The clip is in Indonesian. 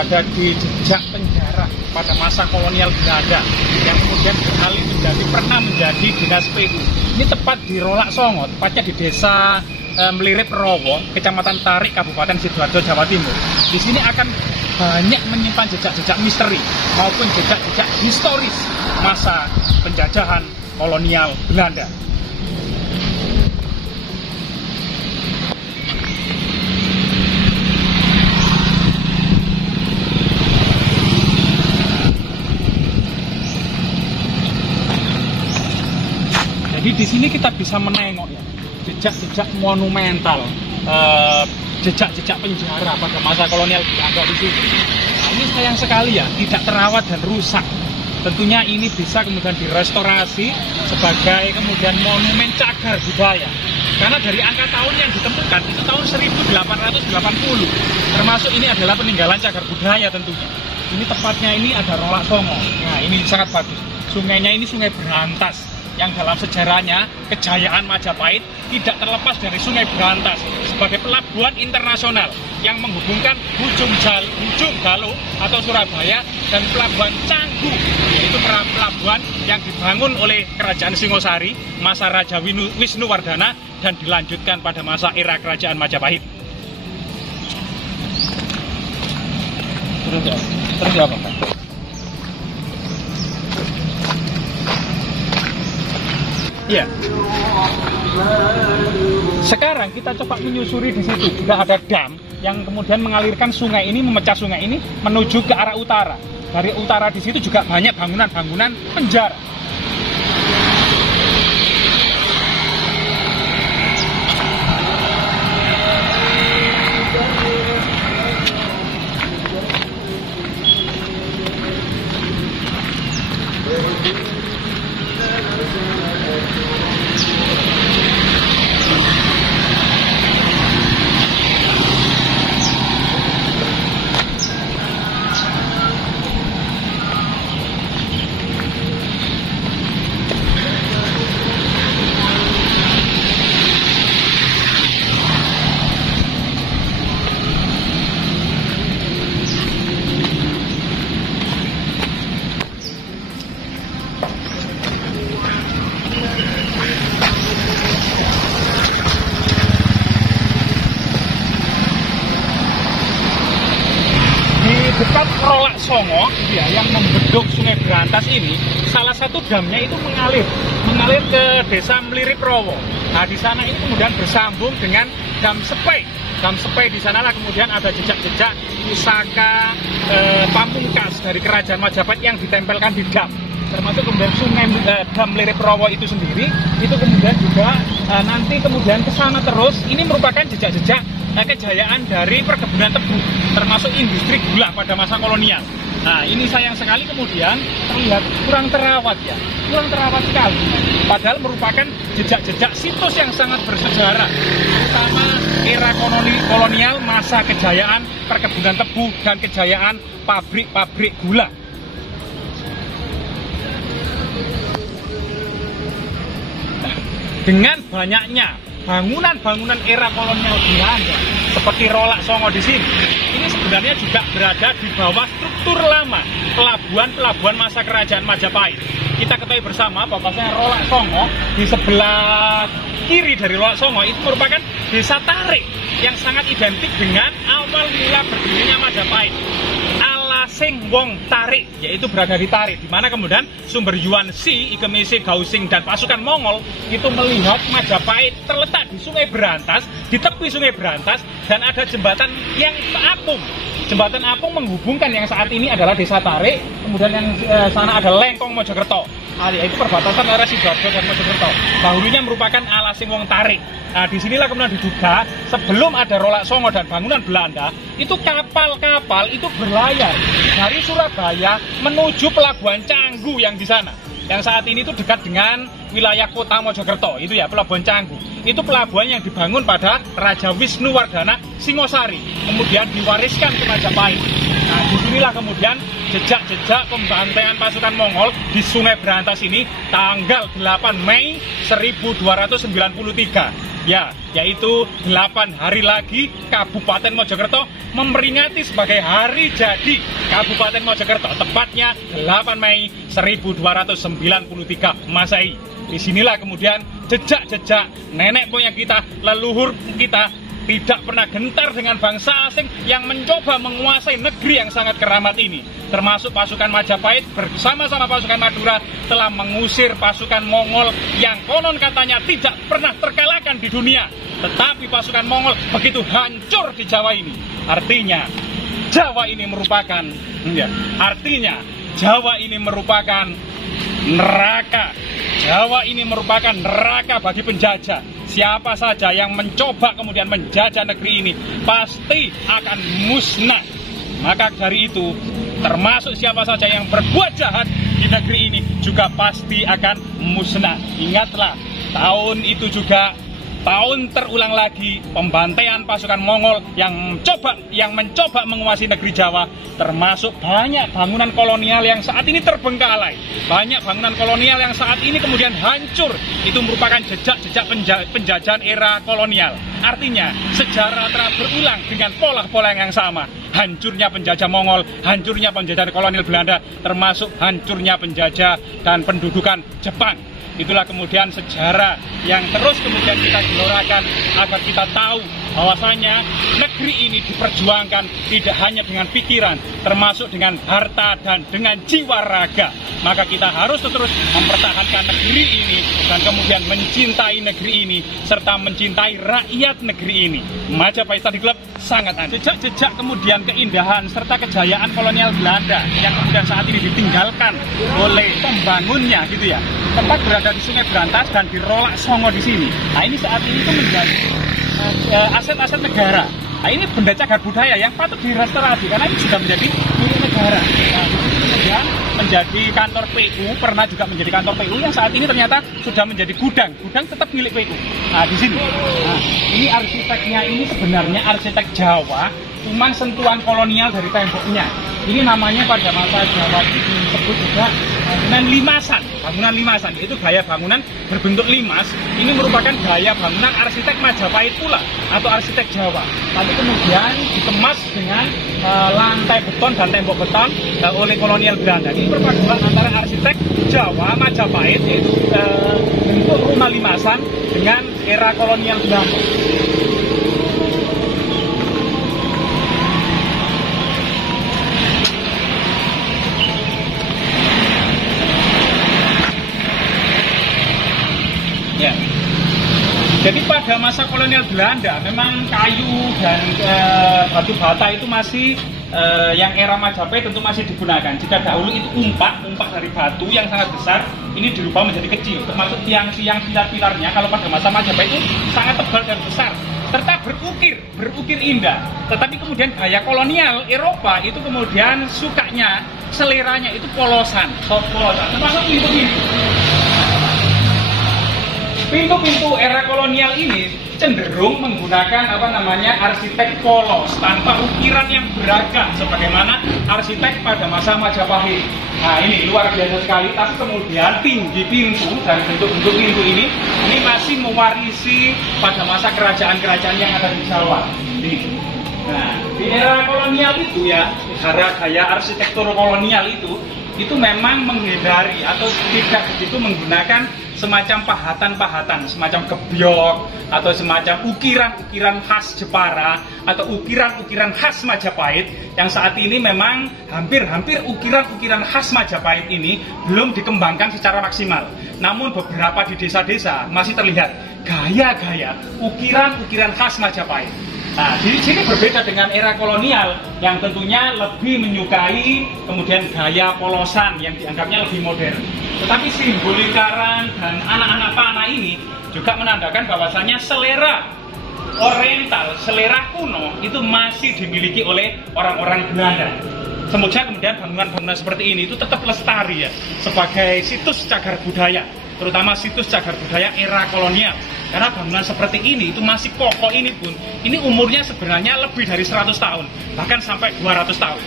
berada di jejak penjara pada masa kolonial Belanda yang kemudian beralih pernah menjadi dinas PU. Ini tepat di Rolak Songo, tepatnya di desa Mlirip Rowo, Kecamatan Tarik, Kabupaten Sidoarjo, Jawa Timur. Di sini akan banyak menyimpan jejak-jejak misteri maupun jejak-jejak historis masa penjajahan kolonial Belanda. Jadi di sini kita bisa menengok ya, jejak-jejak monumental, jejak-jejak penjara pada masa kolonial Belanda di sini. Nah, ini sayang sekali ya, tidak terawat dan rusak. Tentunya ini bisa kemudian direstorasi sebagai kemudian monumen cagar budaya. Karena dari angka tahun yang ditemukan itu tahun 1880, termasuk ini adalah peninggalan cagar budaya tentunya. Ini tepatnya ini ada Rolak Songo. Nah ini sangat bagus. Sungainya ini Sungai Berantas, yang dalam sejarahnya kejayaan Majapahit tidak terlepas dari Sungai Berantas sebagai pelabuhan internasional yang menghubungkan ujung Galuh atau Surabaya dan pelabuhan Canggu, yaitu pelabuhan yang dibangun oleh Kerajaan Singosari masa Raja Wisnuwardana dan dilanjutkan pada masa era Kerajaan Majapahit. Terus apa, Pak? Ya. Sekarang kita coba menyusuri di situ. Juga ada dam yang kemudian mengalirkan sungai ini, memecah sungai ini menuju ke arah utara. Dari utara di situ juga banyak bangunan-bangunan penjara. Dekat Rolak Songo ya, yang membendung Sungai Berantas ini, salah satu damnya itu mengalir ke desa Mlirip Rowo. Nah di sana ini kemudian bersambung dengan Dam Sepei. Dam Sepei di sanalah kemudian ada jejak-jejak pusaka pamungkas dari Kerajaan Majapahit yang ditempelkan di dam. Termasuk kemudian sungai Dam Mlirip Rowo itu sendiri, itu kemudian juga nanti kemudian ke sana terus. Ini merupakan jejak-jejak kejayaan dari perkebunan tebu, termasuk industri gula pada masa kolonial. Nah ini sayang sekali kemudian terlihat kurang terawat ya, kurang terawat sekali. Padahal merupakan jejak-jejak situs yang sangat bersejarah, terutama era kolonial, masa kejayaan perkebunan tebu dan kejayaan pabrik-pabrik gula. Dengan banyaknya bangunan-bangunan era kolonial Belanda seperti Rolak Songo di sini, ini sebenarnya juga berada di bawah struktur lama pelabuhan-pelabuhan masa Kerajaan Majapahit. Kita ketahui bersama bahwasanya Rolak Songo di sebelah kiri dari Rolak Songo itu merupakan desa Tarik yang sangat identik dengan awal mula berdirinya Majapahit. Sing Wong Tarik, yaitu berada di Tarik, di mana kemudian sumber Yuan Shi, Ikemisi, Gausing dan pasukan Mongol itu melihat Majapahit terletak di Sungai Berantas, di tepi Sungai Berantas, dan ada jembatan yang apung. Jembatan apung menghubungkan yang saat ini adalah desa Tarik, kemudian yang sana ada Lengkong Mojokerto. Itu perbatasan antara Sidoarjo dan Mojokerto. Dahulunya merupakan Alasing Wong Tarik. Nah, disinilah kemudian diduga sebelum ada Rolak Songo dan bangunan Belanda, itu kapal-kapal itu berlayar dari Surabaya menuju pelabuhan Canggu yang di sana. yang saat ini itu dekat dengan wilayah kota Mojokerto, itu ya Pelabuhan Canggu. Itu pelabuhan yang dibangun pada Raja Wisnuwardana Singosari, kemudian diwariskan ke Majapahit. Nah, disinilah kemudian jejak-jejak pembantaian pasukan Mongol di Sungai Berantas ini tanggal 8 Mei 1293. Ya, yaitu 8 hari lagi Kabupaten Mojokerto memperingati sebagai hari jadi Kabupaten Mojokerto, tepatnya 8 Mei 1293 Masehi. Disinilah kemudian jejak-jejak nenek moyang kita, leluhur kita tidak pernah gentar dengan bangsa asing yang mencoba menguasai negeri yang sangat keramat ini. Termasuk pasukan Majapahit bersama-sama pasukan Madura telah mengusir pasukan Mongol yang konon katanya tidak pernah terkalahkan di dunia. Tetapi pasukan Mongol begitu hancur di Jawa ini. Artinya Jawa ini merupakan neraka. Jawa ini merupakan neraka bagi penjajah. Siapa saja yang mencoba kemudian menjajah negeri ini pasti akan musnah. Maka dari itu, termasuk siapa saja yang berbuat jahat di negeri ini juga pasti akan musnah. Ingatlah, tahun itu juga tahun terulang lagi pembantaian pasukan Mongol yang mencoba menguasai negeri Jawa, termasuk banyak bangunan kolonial yang saat ini terbengkalai, banyak bangunan kolonial yang saat ini kemudian hancur. Itu merupakan jejak-jejak penjajahan era kolonial. Artinya sejarah telah berulang dengan pola-pola yang sama. Hancurnya penjajah Mongol, hancurnya penjajahan kolonial Belanda, termasuk hancurnya penjajah dan pendudukan Jepang. Itulah kemudian sejarah yang terus kemudian kita gelorakan agar kita tahu bahwasanya negeri ini diperjuangkan tidak hanya dengan pikiran, termasuk dengan harta dan dengan jiwa raga. Maka kita harus terus mempertahankan negeri ini dan kemudian mencintai negeri ini serta mencintai rakyat negeri ini. Majapahit Study Club sangat aneh. Jejak-jejak kemudian keindahan serta kejayaan kolonial Belanda yang kemudian saat ini ditinggalkan oleh pembangunnya gitu ya. Tempat berada di Sungai Berantas dan di Rolak Songo di sini. Nah, ini saat ini itu menjadi aset-aset negara. Nah, ini benda cagar budaya yang patut direstorasi karena ini sudah menjadi milik negara. Nah, kemudian menjadi kantor PU, pernah juga menjadi kantor PU yang saat ini ternyata sudah menjadi gudang. Gudang tetap milik PU. Nah, di sini. Nah, ini arsiteknya ini sebenarnya arsitek Jawa, cuman sentuhan kolonial dari temboknya. Ini namanya pada masa Jawa itu disebut juga bangunan limasan, yaitu gaya bangunan berbentuk limas. Ini merupakan gaya bangunan arsitek Majapahit pula atau arsitek Jawa. Tapi kemudian dikemas dengan lantai beton dan tembok beton oleh kolonial Belanda. Ini perpaduan antara arsitek Jawa Majapahit, yaitu bentuk rumah limasan dengan era kolonial Belanda. Ya. Jadi pada masa kolonial Belanda memang kayu dan batu bata itu masih yang era Majapahit tentu masih digunakan. Jika dahulu itu umpak dari batu yang sangat besar, ini dirubah menjadi kecil. Termasuk tiang-tiang pilar-pilarnya kalau pada masa Majapahit itu sangat tebal dan besar, serta berukir indah. Tetapi kemudian gaya kolonial Eropa itu kemudian sukanya, seleranya itu polosan, soft polosan. Termasuk ini. Pintu-pintu era kolonial ini cenderung menggunakan arsitek polos tanpa ukiran yang beragam sebagaimana arsitek pada masa Majapahit. Nah, ini luar biasa sekali. Tapi kemudian tinggi pintu dan bentuk-bentuk pintu ini masih mewarisi pada masa kerajaan-kerajaan yang ada di Jawa. Nah, di era kolonial itu ya, gaya arsitektur kolonial itu memang menghindari atau tidak begitu menggunakan semacam pahatan-pahatan, semacam gebyok atau semacam ukiran-ukiran khas Jepara atau ukiran-ukiran khas Majapahit yang saat ini memang hampir ukiran-ukiran khas Majapahit ini belum dikembangkan secara maksimal. Namun beberapa di desa-desa masih terlihat gaya-gaya ukiran-ukiran khas Majapahit. Nah, di sini berbeda dengan era kolonial yang tentunya lebih menyukai kemudian gaya polosan yang dianggapnya lebih modern. Tetapi simbol lingkaran dan anak-anak panah ini juga menandakan bahwasannya selera oriental, selera kuno itu masih dimiliki oleh orang-orang Belanda. Semoga kemudian bangunan-bangunan seperti ini itu tetap lestari ya, sebagai situs cagar budaya, terutama situs cagar budaya era kolonial. Karena bangunan seperti ini itu masih kokoh ini pun, ini umurnya sebenarnya lebih dari 100 tahun, bahkan sampai 200 tahun.